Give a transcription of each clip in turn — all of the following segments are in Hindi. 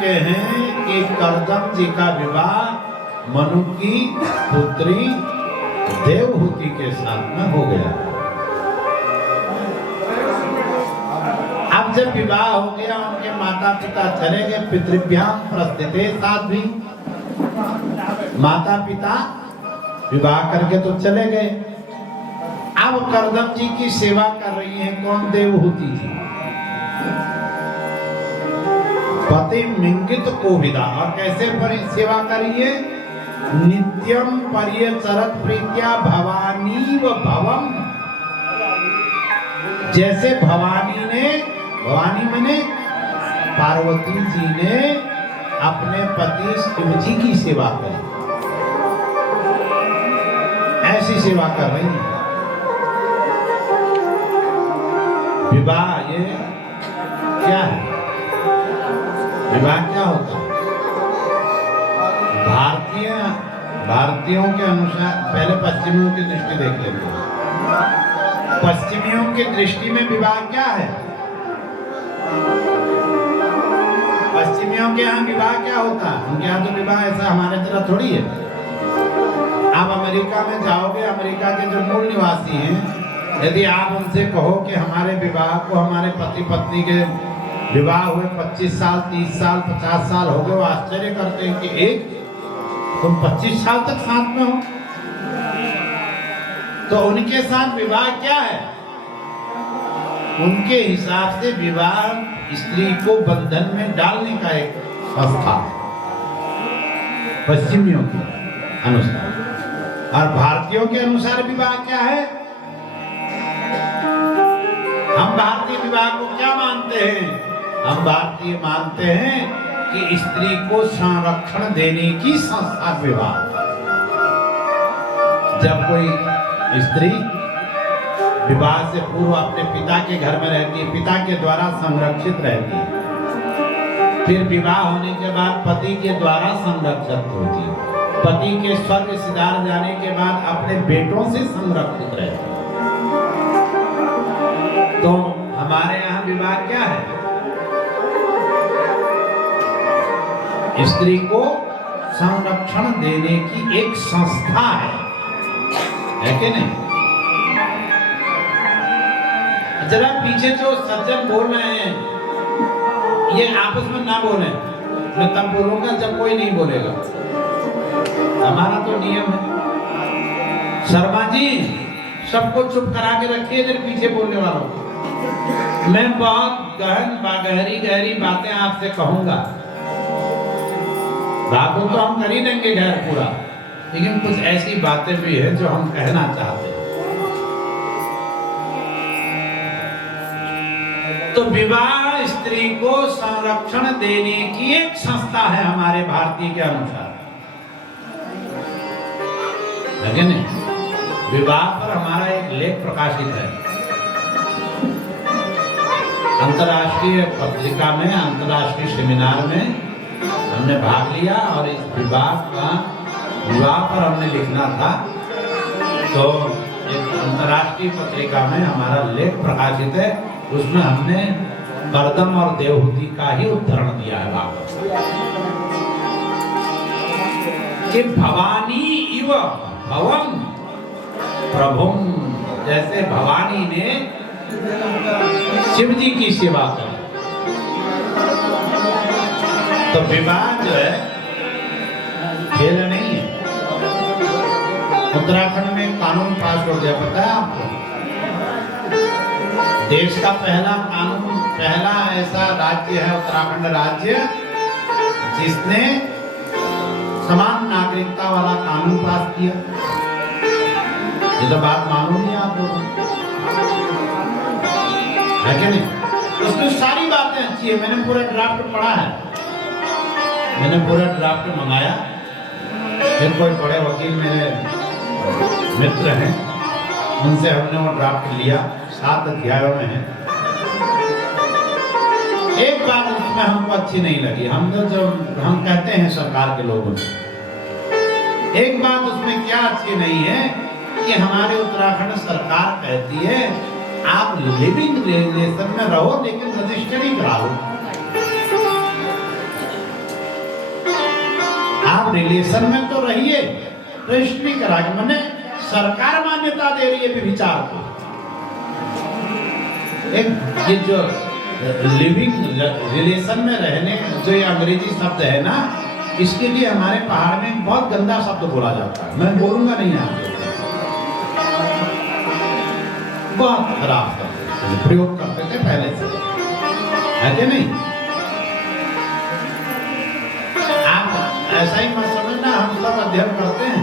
चुके हैं कि कर्दम जी का विवाह मनु की पुत्री देवहूति के साथ में हो गया। अब जब विवाह हो गया, उनके माता पिता चले गए, पितृभ्याम प्रस्थिते साथ भी माता पिता विवाह करके तो चले गए। अब कर्दम जी की सेवा कर रही है कौन? देवहूति जी। पति मिंगित कोविदा, और कैसे सेवा करिए? नित्यम पर्यचरत प्रीत्या भवानी व भवम। जैसे भवानी माने पार्वती जी ने अपने पति शिव जी की सेवा करी, ऐसी सेवा कर रही है। विवाह ये क्या है? विवाह क्या होता है? भारतीयों के अनुसार, पहले पश्चिमियों की दृष्टि देख लेते हैं। पश्चिमियों की दृष्टि में विवाह क्या है? पश्चिमियों के यहाँ विवाह क्या होता है? उनके यहाँ तो विवाह ऐसा हमारे तरह थोड़ी है। आप अमेरिका में जाओगे, अमेरिका के जो मूल निवासी हैं, यदि आप उनसे कहो कि हमारे विवाह को, हमारे पति पत्नी के विवाह हुए 25 साल, 30 साल, 50 साल हो गए, वो आश्चर्य करते हैं कि एक तुम 25 साल तक साथ में हो। तो उनके साथ विवाह क्या है? उनके हिसाब से विवाह स्त्री को बंधन में डालने का एक संस्था है, पश्चिमियों के अनुसार। और भारतीयों के अनुसार विवाह क्या है? हम भारतीय विवाह को क्या मानते हैं? हम भारतीय मानते हैं कि स्त्री को संरक्षण देने की संस्था विवाह। जब कोई स्त्री विवाह से पूर्व अपने पिता के घर में रहती है, पिता के द्वारा संरक्षित रहती है, फिर विवाह होने के बाद पति के द्वारा संरक्षित होती है, पति के स्वर्ग सिधार जाने के बाद अपने बेटों से संरक्षित रहती है। तो हमारे यहाँ विवाह क्या है? स्त्री को संरक्षण देने की एक संस्था है कि नहीं? जरा पीछे जो सज्जन बोल रहे हैं, ये आपस में ना बोले। मैं तब बोलूंगा जब कोई नहीं बोलेगा। हमारा तो नियम है। शर्मा जी, सबको चुप करा के रखिए इधर पीछे बोलने वालों को। मैं बहुत गहरी बातें आपसे कहूंगा। बातों तो हम कर ही देंगे घर पूरा, लेकिन कुछ ऐसी बातें भी है जो हम कहना चाहते हैं। तो विवाह स्त्री को संरक्षण देने की एक संस्था है हमारे भारतीय के अनुसार, है नहीं? विवाह पर हमारा एक लेख प्रकाशित है अंतर्राष्ट्रीय पत्रिका में, अंतर्राष्ट्रीय सेमिनार में हमने भाग लिया, और इस विवाह पर हमने लिखना था। तो एक अंतर्राष्ट्रीय पत्रिका में हमारा लेख प्रकाशित है, उसमें हमने कर्दम और देवहूति का ही उदाहरण दिया है वापस कि भवानी इव भवम प्रभुम। जैसे भवानी ने शिव जी की सेवा की, तो विवाह जो है खेल नहीं है। उत्तराखंड में कानून पास हो गया, पता है आपको? देश का पहला ऐसा राज्य है उत्तराखंड राज्य जिसने समान नागरिकता वाला कानून पास किया। ये तो बात मालूम नहीं आप लोगों को, है कि नहीं? उसमें सारी बातें अच्छी है। मैंने पूरा ड्राफ्ट पढ़ा है, मैंने पूरा ड्राफ्ट मंगाया। फिर कोई बड़े वकील मेरे मित्र हैं, उनसे हमने वो ड्राफ्ट लिया। 7 अध्यायों में है। एक बात उसमें हमको अच्छी नहीं लगी, हम कहते हैं सरकार के लोगों से, एक बात उसमें क्या अच्छी नहीं है कि हमारे उत्तराखंड सरकार कहती है आप लिविंग रिलेशन में रहो लेकिन रजिस्ट्री करा लो। आप रिलेशन में तो रहिए, रजिस्ट्री करा के, मैंने सरकार मान्यता दे रही है व्यभिचार को। एक ये जो लिविंग रिलेशन में रहने, जो ये अंग्रेजी शब्द है ना, इसके लिए हमारे पहाड़ में बहुत गंदा शब्द बोला जाता है, मैं बोलूंगा नहीं आपको, बहुत खराब शब्द प्रयोग करते थे पहले से, है कि नहीं? आप ऐसा ही मत समझना हम सब अध्ययन करते हैं,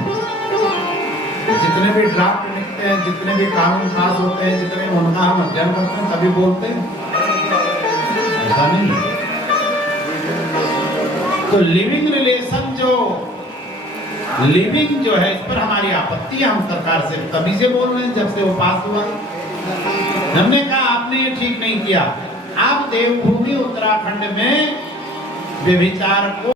जितने भी ड्राफ्ट लिखते हैं, जितने भी कानून पास होते हैं, जितने उनका हम अध्ययन करते हैं तभी बोलते हैं, ऐसा नहीं है। तो लिविंग रिलेशन जो है, इस पर हमारी आपत्ति है, हम सरकार से तभी से बोल रहे हैं जब से वो पास हुआ। हमने कहा आपने ये ठीक नहीं किया, आप देवभूमि उत्तराखंड में व्यभिचार को